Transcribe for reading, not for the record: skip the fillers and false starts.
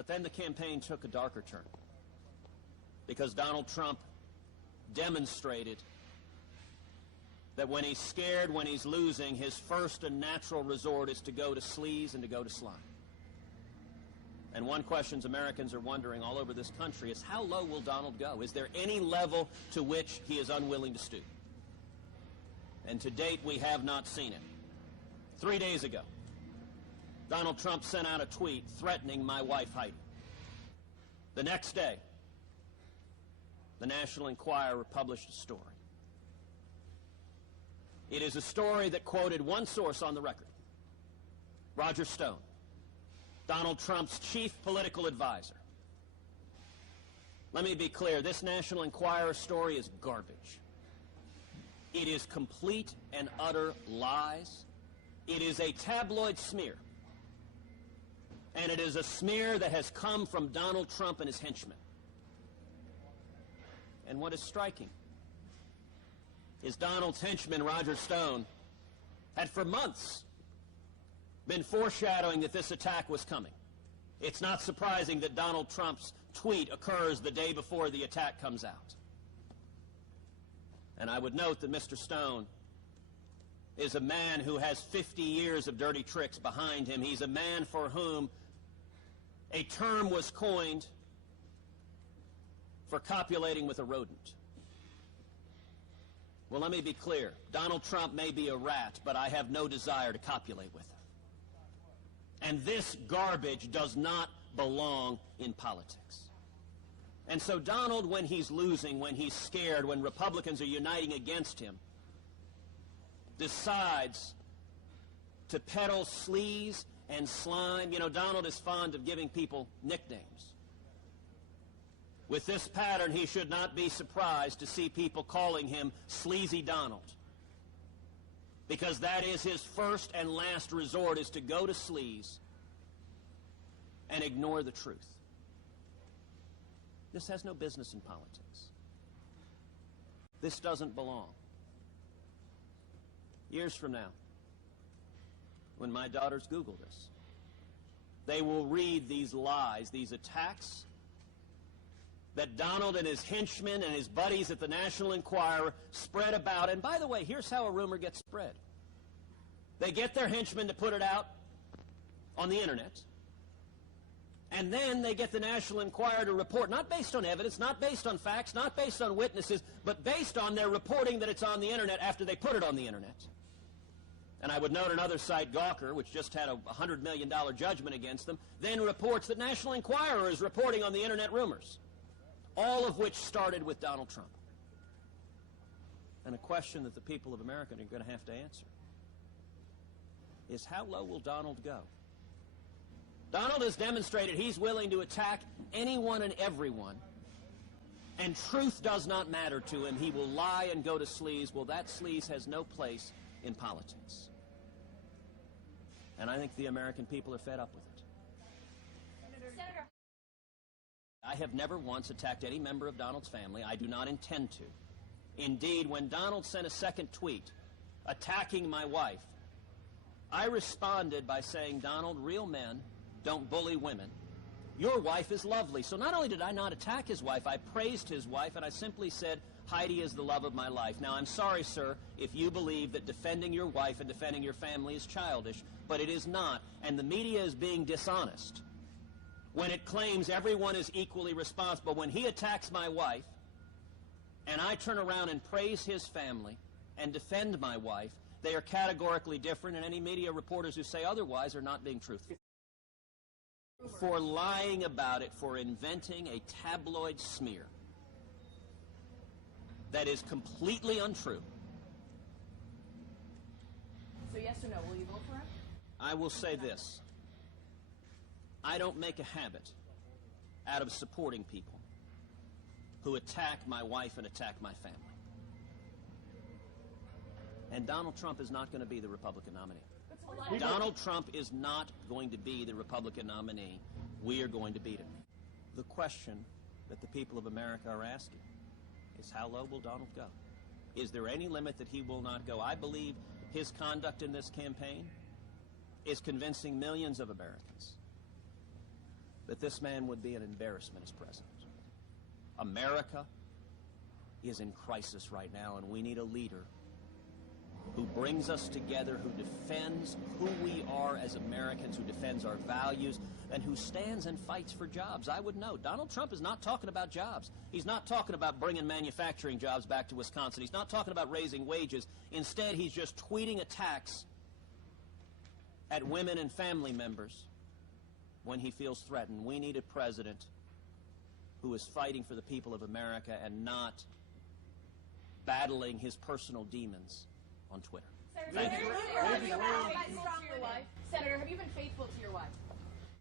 But then the campaign took a darker turn, because Donald Trump demonstrated that when he's scared, when he's losing, his first and natural resort is to go to sleaze and to go to slime. And one question Americans are wondering all over this country is, how low will Donald go? Is there any level to which he is unwilling to stoop? And to date, we have not seen it. 3 days ago, Donald Trump sent out a tweet threatening my wife, Heidi. The next day, the National Enquirer published a story. It is a story that quoted one source on the record, Roger Stone, Donald Trump's chief political advisor. Let me be clear, this National Enquirer story is garbage. It is complete and utter lies. It is a tabloid smear. And it is a smear that has come from Donald Trump and his henchmen. And what is striking is Donald's henchman, Roger Stone, had for months been foreshadowing that this attack was coming. It's not surprising that Donald Trump's tweet occurs the day before the attack comes out. And I would note that Mr. Stone is a man who has 50 years of dirty tricks behind him. He's a man for whom a term was coined for copulating with a rodent. Well, let me be clear. Donald Trump may be a rat, but I have no desire to copulate with him. And this garbage does not belong in politics. And so Donald, when he's losing, when he's scared, when Republicans are uniting against him, decides to peddle sleaze and slime. You know, Donald is fond of giving people nicknames. With this pattern, he should not be surprised to see people calling him Sleazy Donald, because that is his first and last resort, is to go to sleaze and ignore the truth. This has no business in politics. This doesn't belong. Years from now, when my daughters Google this, they will read these lies, these attacks that Donald and his henchmen and his buddies at the National Enquirer spread about. And by the way, here's how a rumor gets spread. They get their henchmen to put it out on the internet, and then they get the National Enquirer to report, not based on evidence, not based on facts, not based on witnesses, but based on their reporting that it's on the internet after they put it on the internet. And I would note another site, Gawker, which just had a $100 million judgment against them, then reports that National Enquirer is reporting on the internet rumors, all of which started with Donald Trump. And a question that the people of America are going to have to answer is, how low will Donald go? Donald has demonstrated he's willing to attack anyone and everyone, and truth does not matter to him. He will lie and go to sleaze. Well, that sleaze has no place in politics. And I think the American people are fed up with it. Senator, I have never once attacked any member of Donald's family. I do not intend to. Indeed, when Donald sent a second tweet attacking my wife, I responded by saying, Donald, real men don't bully women. Your wife is lovely. So not only did I not attack his wife, I praised his wife, and I simply said, Heidi is the love of my life. Now, I'm sorry, sir, if you believe that defending your wife and defending your family is childish, but it is not. And the media is being dishonest when it claims everyone is equally responsible. When he attacks my wife, and I turn around and praise his family and defend my wife, they are categorically different, and any media reporters who say otherwise are not being truthful. For lying about it, for inventing a tabloid smear that is completely untrue. so yes or no, will you vote for him? I will say this. I don't make a habit out of supporting people who attack my wife and attack my family. And Donald Trump is not going to be the Republican nominee. Donald Trump is not going to be the Republican nominee. We are going to beat him. The question that the people of America are asking is, how low will Donald go? Is there any limit that he will not go? I believe his conduct in this campaign is convincing millions of Americans that this man would be an embarrassment as president. America is in crisis right now, and we need a leader who brings us together, who defends who we are as Americans, who defends our values, and who stands and fights for jobs. I would know, Donald Trump is not talking about jobs. He's not talking about bringing manufacturing jobs back to Wisconsin. He's not talking about raising wages. Instead, he's just tweeting attacks at women and family members when he feels threatened. We need a president who is fighting for the people of America and not battling his personal demons on Twitter. Senator, have you been faithful to your wife?